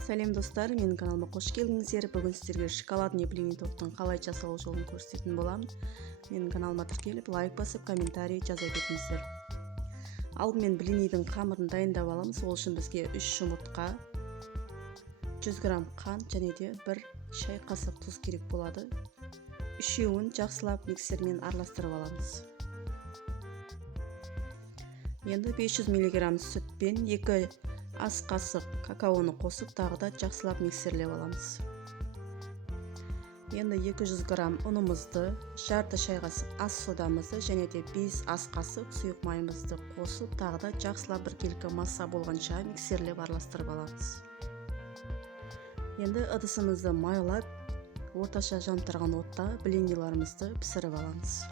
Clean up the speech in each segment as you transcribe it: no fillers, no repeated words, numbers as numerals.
Сәлем достар, менің каналыма қош келдіңіздер. Бүгін сіздерге шоколадный блини торттың қалай жасалу жолын көрсететін боламын. Менің каналыма тіркеліп, лайк басып, комментарий жаза кетіңіздер. Алдымен блинидің қамырын дайындап аламыз. Ол үшін бізге 3 жұмыртқа, 100 грамм қант және де 1 шай қасық тұз керек болады. Үшеуін жақсылап миксермен араластырып аламыз. Енді 500 мг сүтпен 2 ас қасық какаоны қосып, тағы да жақсылап миксерлеп аламыз. Енді 200 грамм ұнымызды, жарты шай қасық ас содамызды және де 5 ас қасық сұйық майымызды қосып, тағы да жақсылап біркелкі масса болғанша миксерлеп араластырып аламыз. Енді ыдысымызды майлап, орташа жантырған отта блиниларымызды пісіріп аламыз.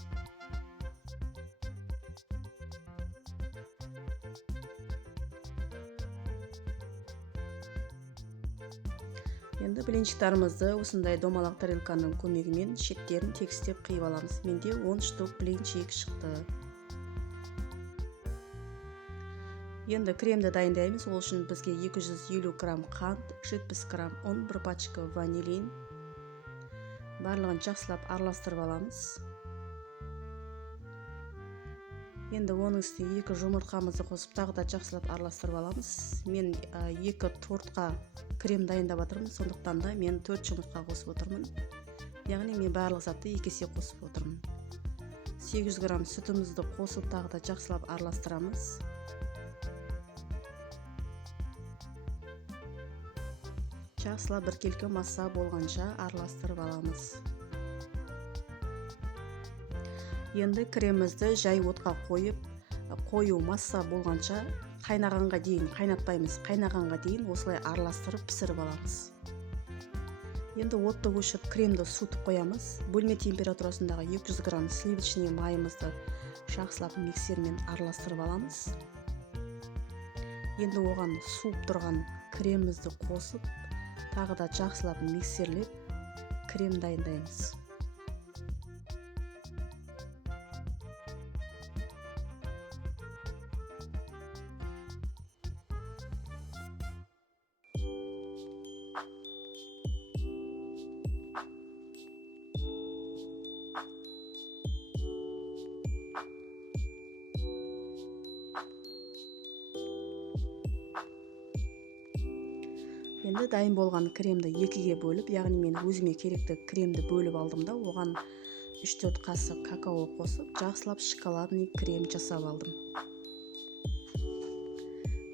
Енді блинчиктарымызды осындай домалақ тарелканың көмегімен шеттерін тегістеп қиып аламыз. Менде 10 штук блинчик шықты. Енді кремді дайындаймыз. Ол үшін бізге 250 грамм қант, 70 грамм ұн, 1 пачка ванилин. Барлығын жақсылап араластырып аламыз. Енді оның үстіне 2 жұмыртқамызды қосып, тағы да жақсылап араластырып аламыз. Мен 2 тортқа крем дайындап жатырмын, сондықтан да мен 4 жұмыртқа қосып отырмын. Яғни мен барлық затты 2 есе қосып отырмын. 800 грамм сүтімізді қосып, тағы да жақсылап араластырамыз. Жақсылап біркелкі масса болғанша араластырып аламыз. Енді кремімізді жай отқа қойып, қою масса болғанша қайнағанға дейін, қайнатпаймыз, қайнағанға дейін осылай араластырып пісіріп аламыз. Енді отты өшіріп кремді суытып қоямыз. Бөлме температурасындағы 200 грамм сливочный майымызды жақсылап миксермен араластырып аламыз. Енді оған суып тұрған кремімізді қосып, тағы да жақсылап миксерлеп крем дайындаймыз. Енді дайын болған кремді 2-ге бөліп, яғни мен өзіме керекті кремді бөліп алдым да, оған 3-4 қасық какао қосып, жақсылап шоколадный крем жасап алдым.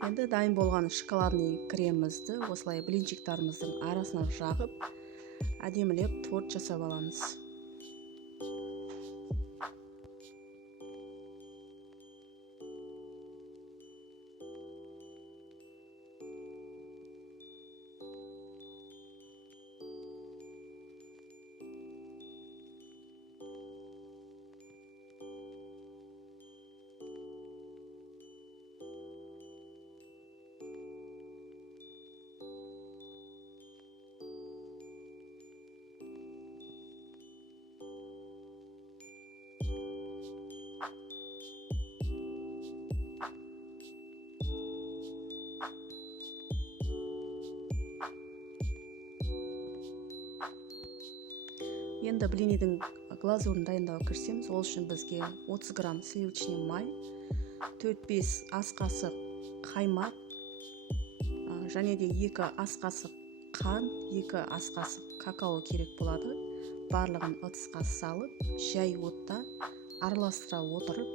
Енді дайын болған шоколадный кремімізді осылай блинчиктарымыздың арасына жағып, әдемілеп торт жасап аламыз. Енді блинидің глазурын дайындауға кірісеміз. Ол үшін бізге 30 грамм сливочный май, 4-5 ас қасық қаймақ, және де 2 ас қасық қант, 2 ас қасық какао керек болады. Барлығын ыдысқа салып, жай отта араластыра отырып,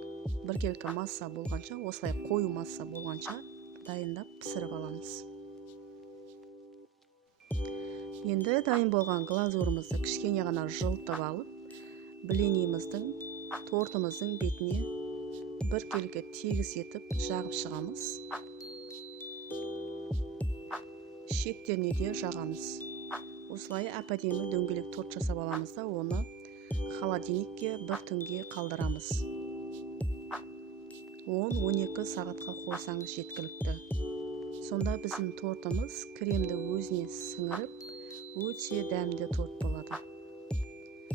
біркелкі масса болғанша, осылай қою масса болғанша дайындап пісіріп аламыз. Енді дайын болған глазурымызды кішкене ғана жылытып алып, блиниміздің, тортымыздың бетіне біркелкі тегіс етіп жағып шығамыз. Шеттеріне де жағамыз. Осылай әп-әдемі дөңгелек торт жасап аламыз да, оны холодильникке 1 түнге қалдырамыз. 10-12 сағатқа қойсаңыз жеткілікті. Сонда біздің тортымыз кремді өзіне сіңіріп, өте дәмді торт болады.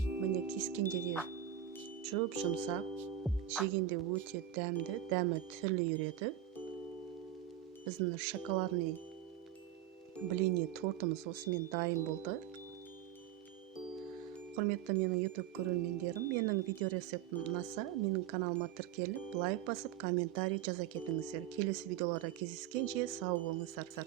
Міне кескенде де жұп-жұмсақ, жегенде өте дәмді, дәмі тілі үйреді. Біздің шоколадный блини тортымыз осымен дайын болды. Құрметті менің YouTube көрермендерім, менің видео рецептім ұнаса, менің каналыма тіркеліп, лайк басып, комментарий жаза кетіңіздер. Келесі видеоларда кездескенше сау болыңыздар.